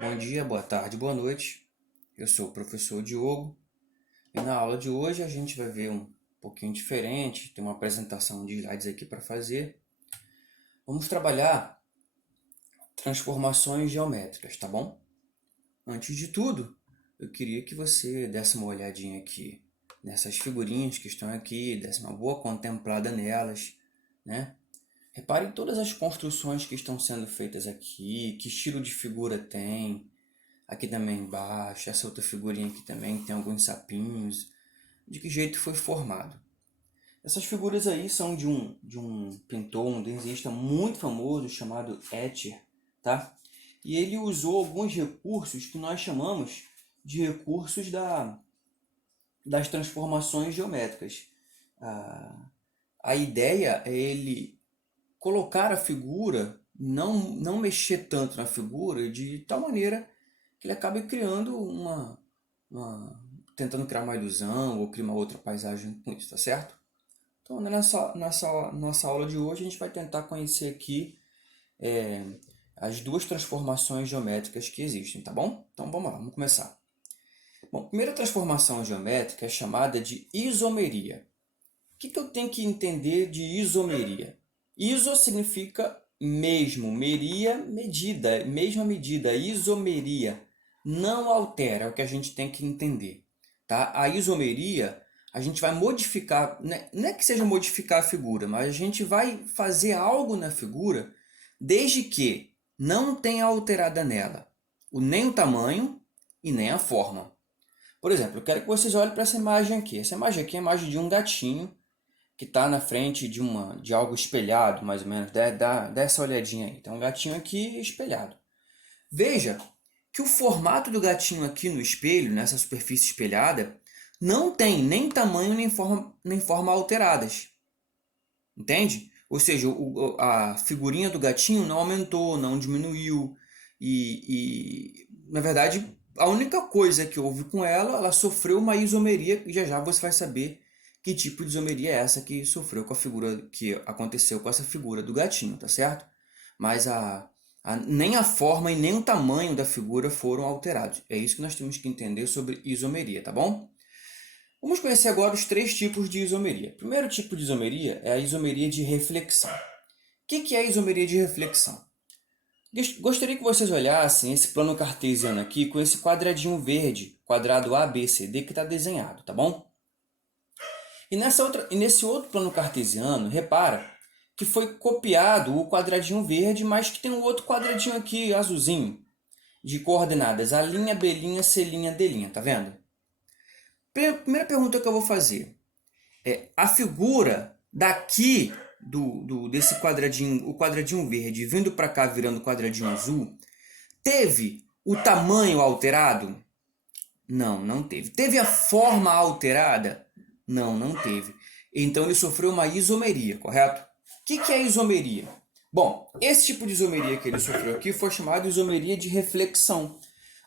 Bom dia, boa tarde, boa noite. Eu sou o professor Diogo e na aula de hoje a gente vai ver um pouquinho diferente, tem uma apresentação de slides aqui para fazer. Vamos trabalhar transformações geométricas, tá bom? Antes de tudo, eu queria que você desse uma olhadinha aqui nessas figurinhas que estão aqui, desse uma boa contemplada nelas, né? Repare em todas as construções que estão sendo feitas aqui, que estilo de figura tem. Aqui também embaixo, essa outra figurinha aqui também tem alguns sapinhos. De que jeito foi formado? Essas figuras aí são de um pintor, um desenhista muito famoso chamado Escher, tá? E ele usou alguns recursos que nós chamamos de recursos das transformações geométricas. A ideia é ele colocar a figura, não mexer tanto na figura, de tal maneira que ele acabe criando tentando criar uma ilusão ou criar uma outra paisagem com isso, tá certo? Então, nessa nossa aula de hoje, a gente vai tentar conhecer aqui as duas transformações geométricas que existem, tá bom? Então, vamos lá, vamos começar. Bom, a primeira transformação geométrica é chamada de isomeria. O que eu tenho que entender de isomeria? Iso significa mesmo, meria, medida, mesma medida, isomeria. Não altera, é o que a gente tem que entender. Tá? A isomeria, a gente vai modificar, não é que seja modificar a figura, mas a gente vai fazer algo na figura desde que não tenha alterada nela nem o tamanho e nem a forma. Por exemplo, eu quero que vocês olhem para essa imagem aqui. Essa imagem aqui é a imagem de um gatinho que está na frente de algo espelhado, mais ou menos. Dá essa olhadinha aí. Tem um gatinho aqui espelhado. Veja que o formato do gatinho aqui no espelho, nessa superfície espelhada, não tem nem tamanho nem forma alteradas. Entende? Ou seja, a figurinha do gatinho não aumentou, não diminuiu. Na verdade, a única coisa que houve com ela, ela sofreu uma isomeria, e já você vai saber que tipo de isomeria é essa que sofreu com a figura, que aconteceu com essa figura do gatinho, tá certo? Mas nem a forma e nem o tamanho da figura foram alterados. É isso que nós temos que entender sobre isomeria, tá bom? Vamos conhecer agora os três tipos de isomeria. O primeiro tipo de isomeria é a isomeria de reflexão. O que é a isomeria de reflexão? Gostaria que vocês olhassem esse plano cartesiano aqui com esse quadradinho verde, quadrado ABCD, que está desenhado, tá bom? E nesse outro plano cartesiano, repara que foi copiado o quadradinho verde, mas que tem um outro quadradinho aqui, azulzinho, de coordenadas A', B', C', D', tá vendo? Primeira pergunta que eu vou fazer é: a figura daqui desse quadradinho, o quadradinho verde, vindo para cá virando quadradinho azul, teve o tamanho alterado? Não, não teve. Teve a forma alterada? Não, não teve. Então ele sofreu uma isomeria, correto? O que é isomeria? Bom, esse tipo de isomeria que ele sofreu aqui foi chamada de isomeria de reflexão.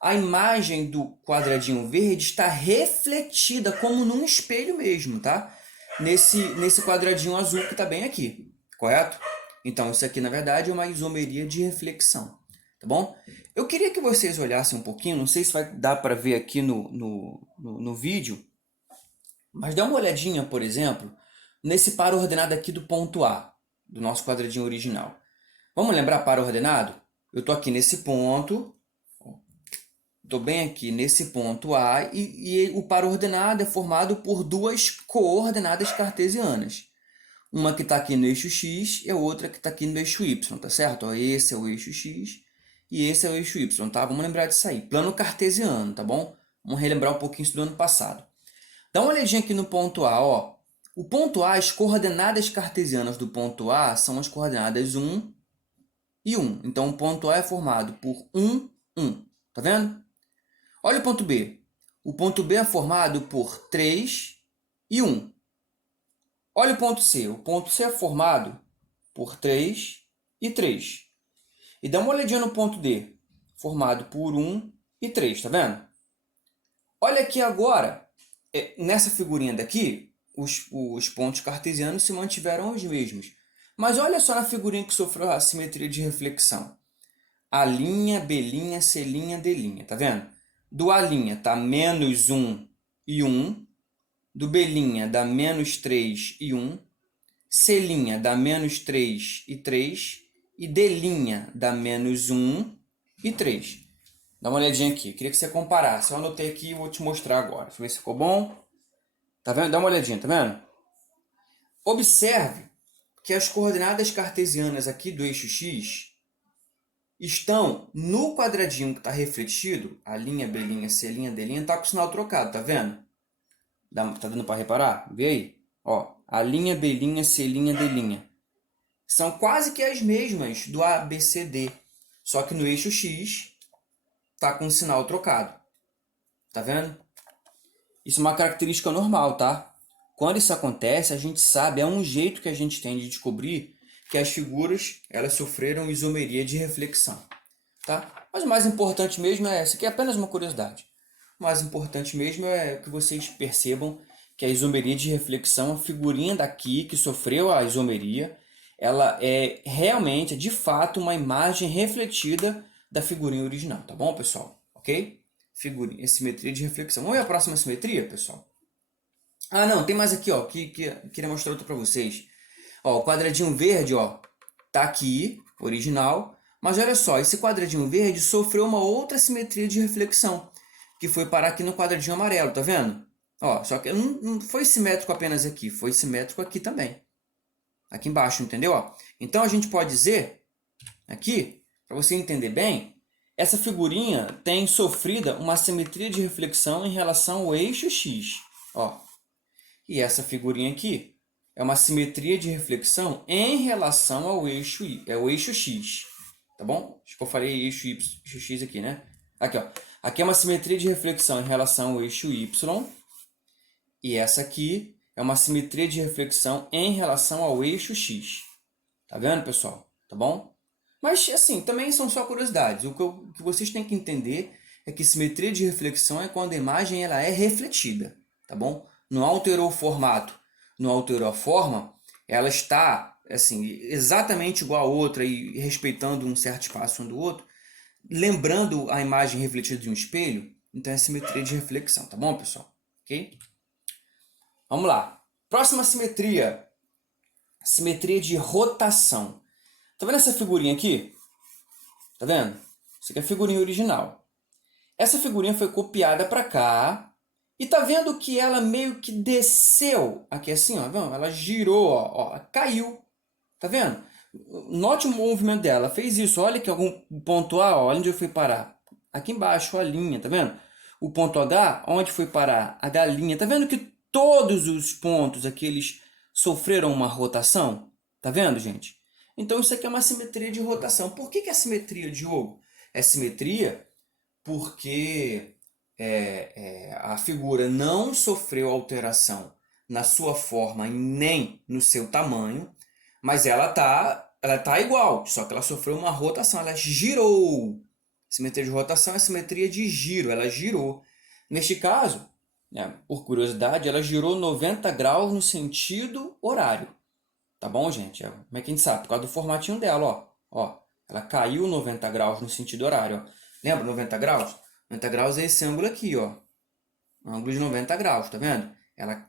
A imagem do quadradinho verde está refletida como num espelho mesmo, tá? Nesse quadradinho azul que está bem aqui, correto? Então isso aqui na verdade é uma isomeria de reflexão, tá bom? Eu queria que vocês olhassem um pouquinho, não sei se vai dar para ver aqui no vídeo, mas dá uma olhadinha, por exemplo, nesse par ordenado aqui do ponto A, do nosso quadradinho original. Vamos lembrar par ordenado? Eu estou aqui nesse ponto, estou bem aqui nesse ponto A, e o par ordenado é formado por duas coordenadas cartesianas. Uma que está aqui no eixo x e a outra que está aqui no eixo y, tá certo? Esse é o eixo x e esse é o eixo y, tá? Vamos lembrar disso aí. Plano cartesiano, tá bom? Vamos relembrar um pouquinho isso do ano passado. Dá uma olhadinha aqui no ponto A, ó. O ponto A, as coordenadas cartesianas do ponto A são as coordenadas 1 e 1. Então, o ponto A é formado por 1, 1. Tá vendo? Olha o ponto B. O ponto B é formado por 3 e 1. Olha o ponto C. O ponto C é formado por 3 e 3. E dá uma olhadinha no ponto D, formado por 1 e 3, tá vendo? Olha aqui agora, nessa figurinha daqui, os pontos cartesianos se mantiveram os mesmos. Mas olha só na figurinha que sofreu a simetria de reflexão. A', B', C', D'. Tá vendo? Do A' tá menos 1 e 1. Do B' dá menos 3 e 1. C' dá menos 3 e 3. E D' dá menos 1 e 3. Dá uma olhadinha aqui. Eu queria que você comparasse. Eu anotei aqui e vou te mostrar agora. Deixa eu ver se ficou bom. Tá vendo? Dá uma olhadinha, tá vendo? Observe que as coordenadas cartesianas aqui do eixo x estão no quadradinho que está refletido. A', B', C', D' está com o sinal trocado, tá vendo? Tá dando para reparar? Vê aí. Ó, A', B', C', D'. São quase que as mesmas do A, B, C, D. Só que no eixo x está com o sinal trocado. Tá vendo? Isso é uma característica normal, tá? Quando isso acontece, a gente sabe, é um jeito que a gente tem de descobrir que as figuras elas sofreram isomeria de reflexão. Tá? Mas o mais importante mesmo é, isso aqui é apenas uma curiosidade. O mais importante mesmo é que vocês percebam que a isomeria de reflexão, a figurinha daqui que sofreu a isomeria, ela é realmente, de fato, uma imagem refletida da figurinha original, tá bom, pessoal? Ok? Figurinha, simetria de reflexão. Vamos ver a próxima simetria, pessoal? Ah, não, tem mais aqui, ó, que queria mostrar outra para vocês. Ó, o quadradinho verde, ó, tá aqui, original, mas olha só, esse quadradinho verde sofreu uma outra simetria de reflexão, que foi parar aqui no quadradinho amarelo, tá vendo? Ó, só que não foi simétrico apenas aqui, foi simétrico aqui também. Aqui embaixo, entendeu? Ó, então a gente pode dizer, aqui, para você entender bem, essa figurinha tem sofrido uma simetria de reflexão em relação ao eixo x. Ó. E essa figurinha aqui é uma simetria de reflexão em relação ao eixo, o eixo x. Tá bom? Acho que eu falei eixo x aqui, né? Aqui, ó. Aqui é uma simetria de reflexão em relação ao eixo y. E essa aqui é uma simetria de reflexão em relação ao eixo x. Tá vendo, pessoal? Tá bom? Mas, assim, também são só curiosidades. O que vocês têm que entender é que simetria de reflexão é quando a imagem ela é refletida, tá bom? Não alterou o formato, não alterou a forma, ela está, assim, exatamente igual a outra e respeitando um certo espaço um do outro, lembrando a imagem refletida de um espelho, então é simetria de reflexão, tá bom, pessoal? Ok? Vamos lá. Próxima simetria. Simetria de rotação. Tá vendo essa figurinha aqui? Tá vendo? Isso aqui é a figurinha original. Essa figurinha foi copiada para cá. E tá vendo que ela meio que desceu aqui assim, ó. Ela girou, ó, caiu. Tá vendo? Note o movimento dela. Fez isso. Olha aqui algum ponto A, ó, onde eu fui parar. Aqui embaixo, a linha, tá vendo? O ponto H, onde foi parar? A galinha. Tá vendo que todos os pontos aqui, eles sofreram uma rotação? Tá vendo, gente? Então, isso aqui é uma simetria de rotação. Por que é simetria, Diogo? É simetria porque a figura não sofreu alteração na sua forma e nem no seu tamanho, mas ela tá igual, só que ela sofreu uma rotação, ela girou. Simetria de rotação é simetria de giro, ela girou. Neste caso, né, por curiosidade, ela girou 90 graus no sentido horário. Tá bom, gente? Como é que a gente sabe? Por causa do formatinho dela, ó. Ó, ela caiu 90 graus no sentido horário, ó. Lembra 90 graus? 90 graus é esse ângulo aqui, ó. Ângulo de 90 graus, tá vendo? Ela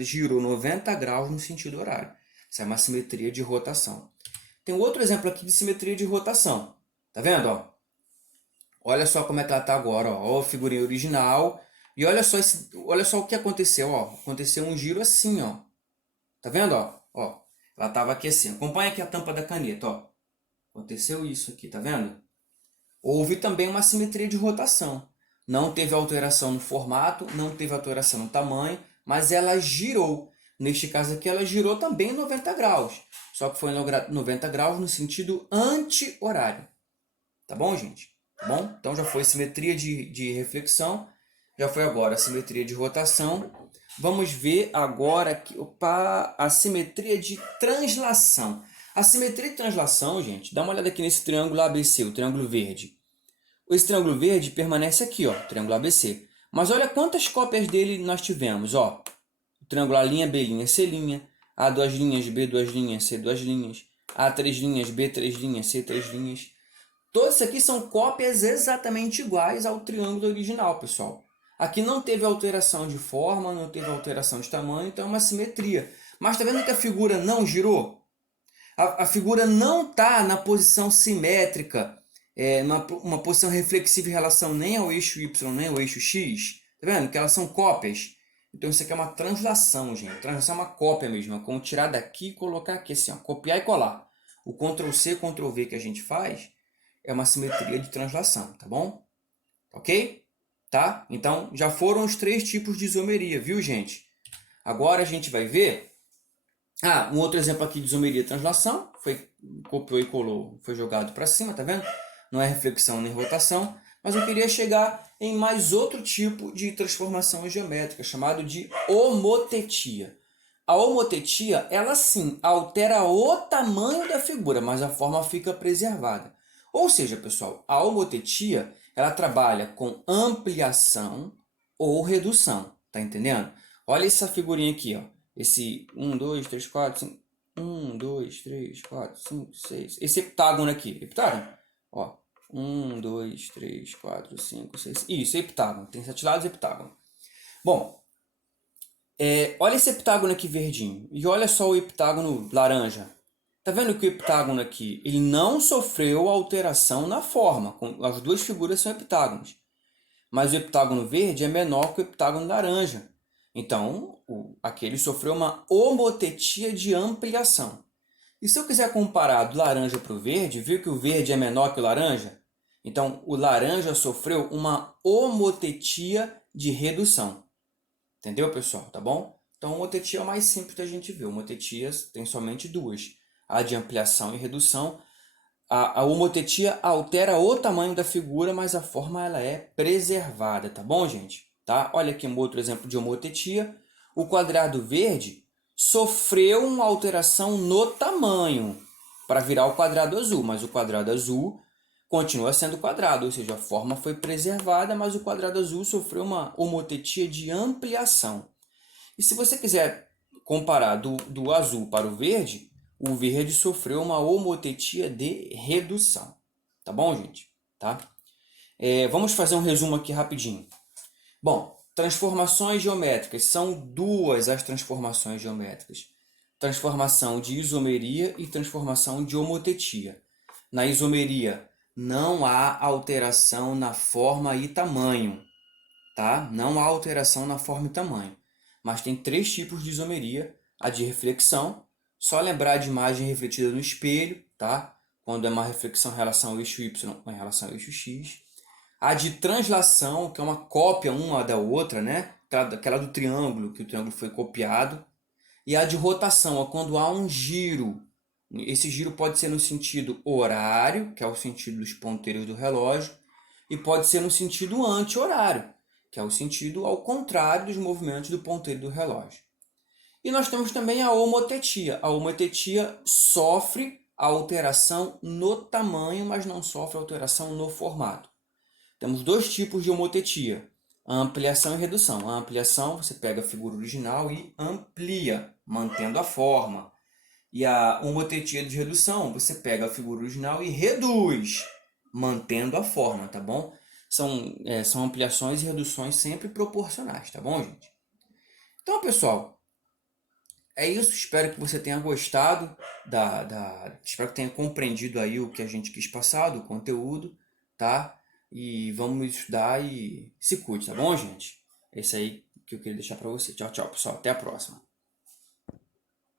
girou 90 graus no sentido horário. Isso é uma simetria de rotação. Tem outro exemplo aqui de simetria de rotação. Tá vendo, ó? Olha só como é que ela tá agora, ó. Ó a figurinha original. E olha só o que aconteceu, ó. Aconteceu um giro assim, ó. Tá vendo, ó? Ó. Ela estava aqui assim. Acompanha aqui a tampa da caneta, ó. Aconteceu isso aqui, tá vendo? Houve também uma simetria de rotação. Não teve alteração no formato, não teve alteração no tamanho, mas ela girou. Neste caso aqui, ela girou também 90 graus. Só que foi 90 graus no sentido anti-horário. Tá bom, gente? Tá bom? Então já foi simetria de reflexão. Já foi agora a simetria de rotação. Vamos ver agora aqui, a simetria de translação. A simetria de translação, gente, dá uma olhada aqui nesse triângulo ABC, o triângulo verde. Esse triângulo verde permanece aqui, ó, triângulo ABC. Mas olha quantas cópias dele nós tivemos, ó. O triângulo A', B', C', A duas linhas, B duas linhas, C duas linhas, A três linhas, B três linhas, C três linhas. Todos isso aqui são cópias exatamente iguais ao triângulo original, pessoal. Aqui não teve alteração de forma, não teve alteração de tamanho, então é uma simetria. Mas está vendo que a figura não girou? A figura não está na posição simétrica, uma posição reflexiva em relação nem ao eixo Y, nem ao eixo X. Está vendo que elas são cópias? Então isso aqui é uma translação, gente. Translação é uma cópia mesmo. É como tirar daqui e colocar aqui assim, ó, copiar e colar. O Ctrl+C, Ctrl+V que a gente faz é uma simetria de translação, tá bom? Ok? Tá? Então já foram os 3 tipos de isomeria, viu, gente? Agora a gente vai ver um outro exemplo aqui de isomeria e translação, copiou e colou, foi jogado para cima, tá vendo? Não é reflexão nem rotação, mas eu queria chegar em mais outro tipo de transformação geométrica, chamado de homotetia. A homotetia, ela sim, altera o tamanho da figura, mas a forma fica preservada. Ou seja, pessoal, a homotetia, ela trabalha com ampliação ou redução, tá entendendo? Olha essa figurinha aqui, ó. Esse 1, 2, 3, 4, 5. 1, 2, 3, 4, 5, 6. Esse heptágono aqui. Heptágono? Ó. 1, 2, 3, 4, 5, 6. Isso, heptágono. Tem 7 lados, heptágono. Bom, olha esse heptágono aqui verdinho. E olha só o heptágono laranja. Tá vendo que o heptágono aqui, ele não sofreu alteração na forma. As duas figuras são heptágonos. Mas o heptágono verde é menor que o heptágono laranja. Então, aqui ele sofreu uma homotetia de ampliação. E se eu quiser comparar do laranja para o verde, viu que o verde é menor que o laranja? Então, o laranja sofreu uma homotetia de redução. Entendeu, pessoal? Tá bom? Então, a homotetia é o mais simples da gente ver. Homotetias tem somente duas. A de ampliação e redução. A homotetia altera o tamanho da figura, mas a forma ela é preservada, tá bom, gente? Tá? Olha aqui um outro exemplo de homotetia. O quadrado verde sofreu uma alteração no tamanho para virar o quadrado azul, mas o quadrado azul continua sendo quadrado, ou seja, a forma foi preservada, mas o quadrado azul sofreu uma homotetia de ampliação. E se você quiser comparar do azul para o verde sofreu uma homotetia de redução. Tá bom, gente? Tá? Vamos fazer um resumo aqui rapidinho. Bom, transformações geométricas. São duas as transformações geométricas. Transformação de isomeria e transformação de homotetia. Na isomeria, não há alteração na forma e tamanho. Tá? Não há alteração na forma e tamanho. Mas tem 3 tipos de isomeria. A de reflexão, só lembrar de imagem refletida no espelho, tá? Quando é uma reflexão em relação ao eixo Y ou em relação ao eixo X. A de translação, que é uma cópia uma da outra, né? Aquela do triângulo, que o triângulo foi copiado. E a de rotação, é quando há um giro. Esse giro pode ser no sentido horário, que é o sentido dos ponteiros do relógio, e pode ser no sentido anti-horário, que é o sentido ao contrário dos movimentos do ponteiro do relógio. E nós temos também a homotetia. A homotetia sofre a alteração no tamanho, mas não sofre alteração no formato. Temos 2 tipos de homotetia, a ampliação e redução. A ampliação, você pega a figura original e amplia, mantendo a forma. E a homotetia de redução, você pega a figura original e reduz, mantendo a forma, tá bom? São ampliações e reduções sempre proporcionais, tá bom, gente? Então, pessoal, é isso. Espero que você tenha gostado espero que tenha compreendido aí o que a gente quis passar, do conteúdo, tá? E vamos estudar e se cuide, tá bom, gente? É isso aí que eu queria deixar para você. Tchau, tchau, pessoal. Até a próxima.